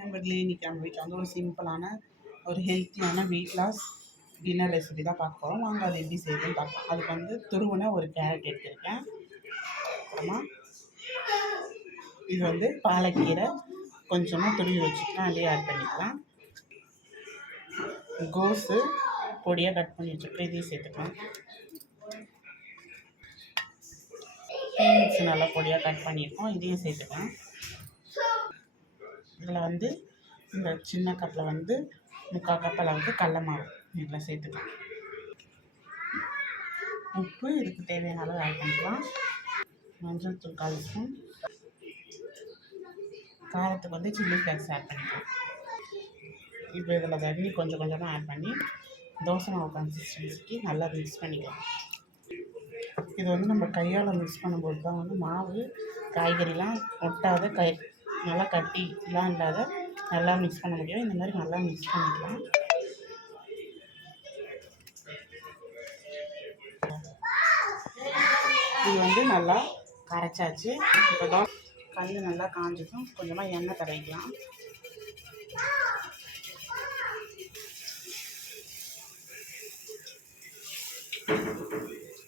நண்பர்களே இன்றைக்கி நம்ம வீட்டில் வந்து ஒரு சிம்பிளான ஒரு ஹெல்த்தியான வெயிட் லாஸ் டின்னர் ரெசிபி தான் பார்க்க போகிறோம் வாங்க அது எப்படி செய்யுதுன்னு பார்க்கலாம். அதுக்கு வந்து துருவனை ஒரு கேரட் எடுத்திருக்கேன். அப்புறமா இது வந்து பாலக்கீரை கொஞ்சமாக துருவி வச்சுக்கலாம் அதிலே ஆட் பண்ணிக்கலாம். கோஸு பொடியாக கட் பண்ணி வச்சுருக்கேன் இதையும் சேர்த்துக்கலாம். பீன்ஸ் நல்லா பொடியாக கட் பண்ணியிருக்கோம். இதையும் சேர்த்துக்கலாம். இதில் வந்து இந்த சின்ன கப்பில் வந்து முக்கால் கப் அளவுக்கு கடல மாவு இதில் சேர்த்துக்கலாம். உப்பு இதுக்கு தேவையான அளவு ஆட் பண்ணிக்கலாம். மஞ்சள் தூள் கால் ஸ்பூன். காரத்துக்கு வந்து சில்லி ஃப்ளேக்ஸ் ஆட் பண்ணிக்கலாம். இப்போ இதில் தண்ணி கொஞ்சம் கொஞ்சமாக ஆட் பண்ணி தோசை மாவு கன்சிஸ்டன்சிக்கு நல்லா மிக்ஸ் பண்ணிக்கலாம். இது வந்து நம்ம கையால் மிக்ஸ் பண்ணும்போது தான் வந்து மாவு காய்கறிலாம் ஒட்டாத கை நல்லா கட்டிலாம் இல்லாத நல்லா மிக்ஸ் பண்ண முடியும். இந்த மாதிரி நல்லா மிக்ஸ் பண்ணிக்கலாம். இது வந்து நல்லா கரைச்சாச்சு. இப்போ தான் கல் நல்லா காஞ்சதும் கொஞ்சமாக எண்ணெய் தடவிக்கலாம்.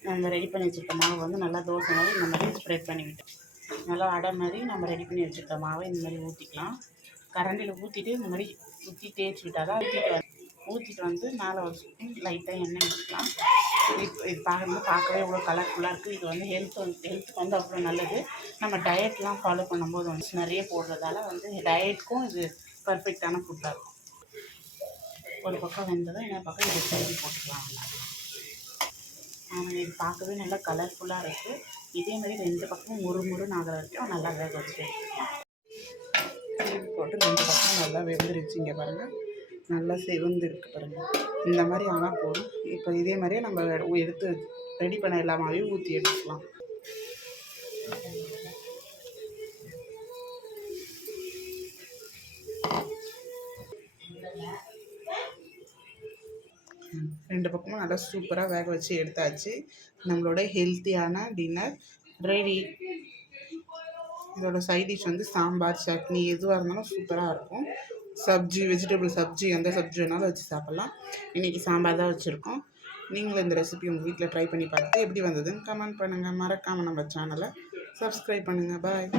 நம்ம ரெடி பண்ணி வச்சுருக்க மாவு வந்து நல்லா தோசை மாதிரி இந்த மாதிரி ஸ்ப்ரெட் பண்ணிவிட்டோம் நல்லா அடை மாதிரி நம்ம ரெடி பண்ணி வச்சுருக்க மாவை இந்த மாதிரி ஊற்றிக்கலாம் கரண்டியில் ஊற்றிட்டு இந்த மாதிரி ஊற்றி தேய்ச்சி விட்டால் தான் ஊற்றிட்டு வந்து ஊற்றிட்டு வந்து மேலே ஒரு ஸ்பூன் லைட்டாக எண்ணெய் ஊற்றிக்கலாம் இது இது பார்க்கும்போது பார்க்கவே இவ்வளோ கலர்ஃபுல்லாக இருக்குது இது வந்து ஹெல்த் வந்து ஹெல்த்துக்கு வந்து அவ்வளோ நல்லது. நம்ம டயட்லாம் ஃபாலோ பண்ணும்போது வந்து நிறைய போடுறதால வந்து டயட்டுக்கும் இது பர்ஃபெக்டான ஃபுட்டாக இருக்கும். ஒரு பக்கம் வெந்ததும் இன்னொரு பக்கம் இது திருப்பி போட்டுக்கலாம். இது பார்க்கவே நல்லா கலர்ஃபுல்லாக இருக்குது இதே மாதிரி ரெண்டு பக்கமும் முறு முறுன்னு ஆகிற வரைக்கும் நல்லா வேக வச்சுருக்கேன் போட்டு ரெண்டு பக்கமும் நல்லா வெந்துருச்சு இங்கே பாருங்கள் நல்லா செவந்து இருக்குது பாருங்கள் இந்த மாதிரி ஆனால் போதும். இப்போ இதே மாதிரியே நம்ம எடுத்து ரெடி பண்ண எல்லா மாவையும் ஊற்றி எடுத்துக்கலாம். ரெண்டு பக்கமும் நல்லா சூப்பராக வேக வச்சு எடுத்தாச்சு. நம்மளோட ஹெல்த்தியான டின்னர் ரெடி. இதோட சைட் டிஷ் வந்து சாம்பார் சட்னி எதுவாக இருந்தாலும் சூப்பராக இருக்கும். சப்ஜி வெஜிடபிள் சப்ஜி எந்த சப்ஜி வேணாலும் வச்சு சாப்பிட்லாம். இன்றைக்கி சாம்பார் தான் வச்சுருக்கோம். நீங்களும் இந்த ரெசிபி உங்கள் வீட்டில் ட்ரை பண்ணி பார்த்துட்டு எப்படி வந்ததுன்னு கமெண்ட் பண்ணுங்கள் மறக்காமல் நம்ம சேனலை சப்ஸ்கிரைப் பண்ணுங்கள் பாய்